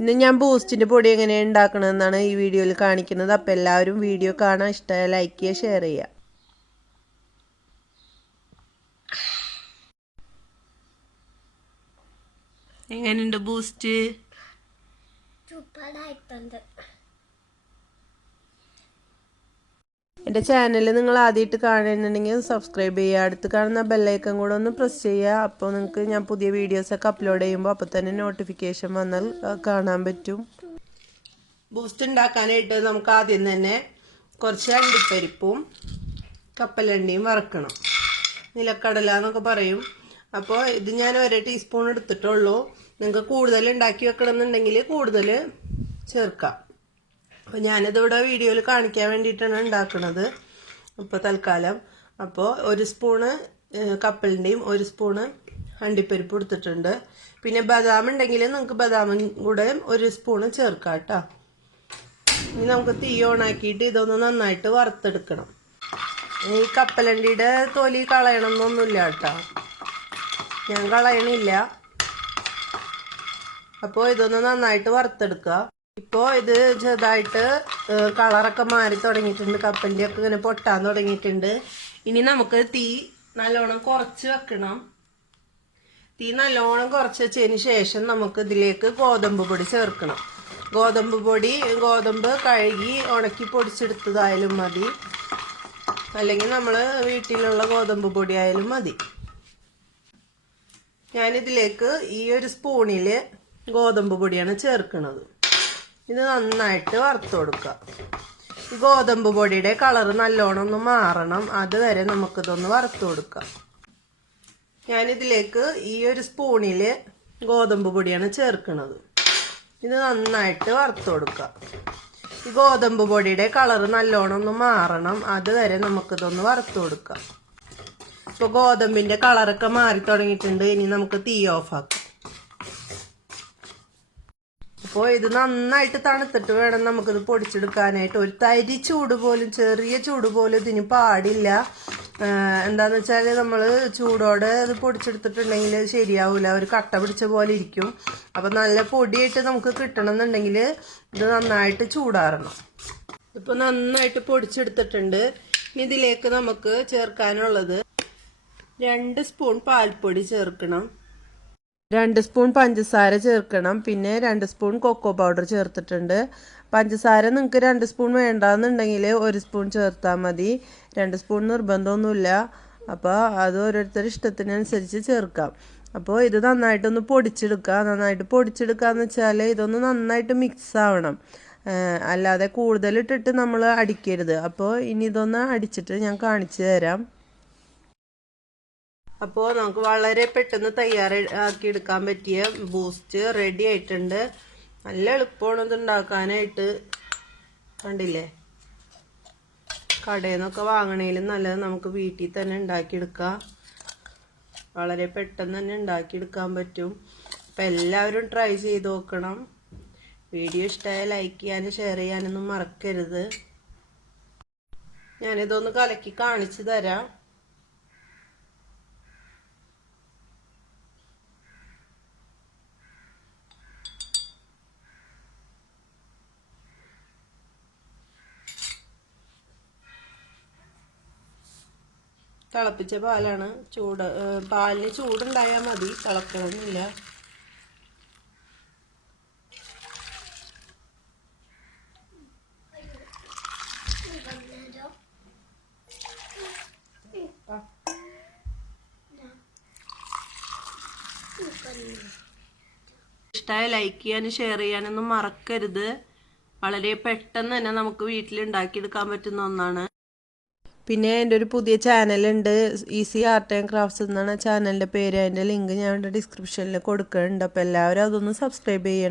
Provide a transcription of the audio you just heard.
ഇന്ന് ഞാൻ ബൂസ്റ്റിന്റെ പൊടി എങ്ങനെ ഉണ്ടാക്കണമെന്നാണ് ഈ വീഡിയോയിൽ കാണിക്കുന്നത്. അപ്പോൾ എല്ലാവരും വീഡിയോ കാണാൻ ഇഷ്ടമായ ലൈക്ക് ചെയ്യുക ഷെയർ ചെയ്യുക. എങ്ങനെയുണ്ട് ബൂസ്റ്റ്? സൂപ്പറായിട്ടുണ്ട്. എന്റെ ചാനൽ നിങ്ങൾ ആദ്യമായിട്ട് കാണുന്നുണ്ടെങ്കിൽ സബ്സ്ക്രൈബ് ചെയ്യുക. അടുത്ത് കാണുന്ന ബെല്ലൈക്കൺ കൂടെ ഒന്ന് പ്രസ് ചെയ്യുക. അപ്പോൾ നിങ്ങൾക്ക് ഞാൻ പുതിയ വീഡിയോസൊക്കെ അപ്ലോഡ് ചെയ്യുമ്പോൾ അപ്പോൾ തന്നെ നോട്ടിഫിക്കേഷൻ വന്നാൽ കാണാൻ പറ്റും. ബൂസ്റ്റ് ഉണ്ടാക്കാനായിട്ട് നമുക്ക് ആദ്യം തന്നെ കുറച്ച് അണ്ടിപ്പരിപ്പും കപ്പലണ്ടിയും വറക്കണം. നിലക്കടല എന്നൊക്കെ പറയും. അപ്പോൾ ഇത് ഞാൻ ഒരേ ടീസ്പൂൺ എടുത്തിട്ടുള്ളൂ. നിങ്ങൾക്ക് കൂടുതൽ ഉണ്ടാക്കി വെക്കണം എന്നുണ്ടെങ്കിൽ കൂടുതൽ ചേർക്കാം. അപ്പോൾ ഞാനിതിവിടെ വീഡിയോയിൽ കാണിക്കാൻ വേണ്ടിയിട്ടാണ് ഉണ്ടാക്കുന്നത് അപ്പോൾ തൽക്കാലം. അപ്പോൾ ഒരു സ്പൂണ് കപ്പലിന്റെയും ഒരു സ്പൂണ് അണ്ടിപ്പരിപ്പ് എടുത്തിട്ടുണ്ട്. പിന്നെ ബദാം ഉണ്ടെങ്കിൽ നിങ്ങൾക്ക് ബദാമും കൂടെ ഒരു സ്പൂണ് ചേർക്കാം കേട്ടോ. ഇനി നമുക്ക് തീ ഓണാക്കിയിട്ട് ഇതൊന്ന് നന്നായിട്ട് വറുത്തെടുക്കണം. ഈ കപ്പലണ്ടിയുടെ തൊലി കളയണമെന്നൊന്നുമില്ല കേട്ടോ. ഞാൻ കളയണില്ല. അപ്പോൾ ഇതൊന്ന് നന്നായിട്ട് വറുത്തെടുക്കുക. ഇപ്പോൾ ഇത് ചെറുതായിട്ട് കളറൊക്കെ മാറി തുടങ്ങിയിട്ടുണ്ട്. കപ്പലിന്റെ ഒക്കെ ഇങ്ങനെ പൊട്ടാൻ തുടങ്ങിയിട്ടുണ്ട്. ഇനി നമുക്ക് തീ നല്ലോണം കുറച്ച് വെക്കണം. തീ നല്ലോണം കുറച്ച് വെച്ചതിന് ശേഷം നമുക്ക് ഇതിലേക്ക് ഗോതമ്പ് പൊടി ചേർക്കണം. ഗോതമ്പ് പൊടി ഗോതമ്പ് കഴുകി ഉണക്കി പൊടിച്ചെടുത്തതായാലും മതി. അല്ലെങ്കിൽ നമ്മൾ വീട്ടിലുള്ള ഗോതമ്പ് പൊടി ആയാലും മതി. ഞാനിതിലേക്ക് ഈ ഒരു സ്പൂണിൽ ഗോതമ്പ് പൊടിയാണ് ചേർക്കുന്നത് ഇത് നന്നായിട്ട് വറുത്തു കൊടുക്കുക. ഈ ഗോതമ്പ് പൊടിയുടെ കളർ നല്ലോണം ഒന്ന് മാറണം. അതുവരെ നമുക്കിതൊന്ന് വറുത്ത് കൊടുക്കാം. ഞാനിതിലേക്ക് ഈ ഒരു സ്പൂണിൽ ഗോതമ്പ് പൊടിയാണ് ചേർക്കുന്നത്. ഇത് നന്നായിട്ട് വറുത്തു കൊടുക്കുക. ഈ ഗോതമ്പ് പൊടിയുടെ കളർ നല്ലോണം ഒന്ന് മാറണം. അതുവരെ നമുക്കിതൊന്ന് വറുത്തു കൊടുക്കാം. ഇപ്പോൾ ഗോതമ്പിന്റെ കളറൊക്കെ മാറി തുടങ്ങിയിട്ടുണ്ട്. ഇനി നമുക്ക് തീ ഓഫാക്കാം അപ്പോൾ ഇത് നന്നായിട്ട് തണുത്തിട്ട് വേണം നമുക്കിത് പൊടിച്ചെടുക്കാനായിട്ട്. ഒരു തരി ചൂട് പോലും ചെറിയ ചൂട് പോലും ഇതിന് പാടില്ല. എന്താന്ന് വെച്ചാൽ നമ്മൾ ചൂടോടെ അത് പൊടിച്ചെടുത്തിട്ടുണ്ടെങ്കിൽ ശരിയാവില്ല ഒരു കട്ട പിടിച്ച പോലെ ഇരിക്കും. അപ്പം നല്ല പൊടിയായിട്ട് നമുക്ക് കിട്ടണമെന്നുണ്ടെങ്കിൽ ഇത് നന്നായിട്ട് ചൂടാറണം. ഇപ്പോൾ നന്നായിട്ട് പൊടിച്ചെടുത്തിട്ടുണ്ട്. ഇനി ഇതിലേക്ക് നമുക്ക് ചേർക്കാനുള്ളത് രണ്ട് സ്പൂൺ പാൽപ്പൊടി ചേർക്കണം. രണ്ട് സ്പൂൺ പഞ്ചസാര ചേർക്കണം. പിന്നെ രണ്ട് സ്പൂൺ കൊക്കോ പൗഡർ ചേർത്തിട്ടുണ്ട്. പഞ്ചസാര നിങ്ങൾക്ക് രണ്ട് സ്പൂൺ വേണ്ടാന്നുണ്ടെങ്കിൽ ഒരു സ്പൂൺ ചേർത്താൽ മതി. രണ്ട് സ്പൂൺ നിർബന്ധമൊന്നുമില്ല. അപ്പോൾ അത് ഓരോരുത്തരുടെ ഇഷ്ടത്തിനനുസരിച്ച് ചേർക്കാം. അപ്പോൾ ഇത് നന്നായിട്ടൊന്ന് പൊടിച്ചെടുക്കുക നന്നായിട്ട് പൊടിച്ചെടുക്കുക എന്ന് വെച്ചാൽ ഇതൊന്ന് നന്നായിട്ട് മിക്സ് ആവണം. അല്ലാതെ കൂടുതലിട്ടിട്ട് നമ്മൾ അടിക്കരുത്. അപ്പോൾ ഇനി ഇതൊന്ന് അടിച്ചിട്ട് ഞാൻ കാണിച്ചു തരാം. അപ്പോൾ നമുക്ക് വളരെ പെട്ടെന്ന് തയ്യാറാക്കി എടുക്കാൻ പറ്റിയ ബൂസ്റ്റ് റെഡി ആയിട്ടുണ്ട്. നല്ല എളുപ്പമാണ് ഇത് ഉണ്ടാക്കാനായിട്ട്. കണ്ടില്ലേ? കടയിൽ നിന്നൊക്കെ വാങ്ങണേലും നല്ലത് നമുക്ക് വീട്ടിൽ തന്നെ ഉണ്ടാക്കിയെടുക്കാം. വളരെ പെട്ടെന്ന് തന്നെ ഉണ്ടാക്കിയെടുക്കാൻ പറ്റും. അപ്പം എല്ലാവരും ട്രൈ ചെയ്ത് നോക്കണം. വീഡിയോ ഇഷ്ടമായ ലൈക്ക് ചെയ്യാനും ഷെയർ ചെയ്യാനൊന്നും മറക്കരുത്. ഞാനിതൊന്ന് കലക്കി കാണിച്ചു തരാം. തിളപ്പിച്ച പാലാണ് ചൂട് പാലിന് ചൂടുണ്ടായാൽ മതി തിളക്കണമെന്നില്ല ഇഷ്ടമായ ലൈക്ക് ചെയ്യാനും ഷെയർ ചെയ്യാനൊന്നും മറക്കരുത്. വളരെ പെട്ടെന്ന് തന്നെ നമുക്ക് വീട്ടിൽ ഉണ്ടാക്കിയെടുക്കാൻ പറ്റുന്ന ഒന്നാണ്. പിന്നെ എന്റെ ഒരു പുതിയ ചാനലുണ്ട് ഈസി ആർട്ട് ആൻഡ് ക്രാഫ്റ്റ്സ് എന്നാണ് ചാനലിന്റെ പേര്. അതിന്റെ ലിങ്ക് ഞാൻ ഡിസ്ക്രിപ്ഷനിൽ കൊടുക്കുന്നുണ്ട്. അപ്പോൾ എല്ലാവരും അതൊന്ന് സബ്സ്ക്രൈബ് ചെയ്യണം.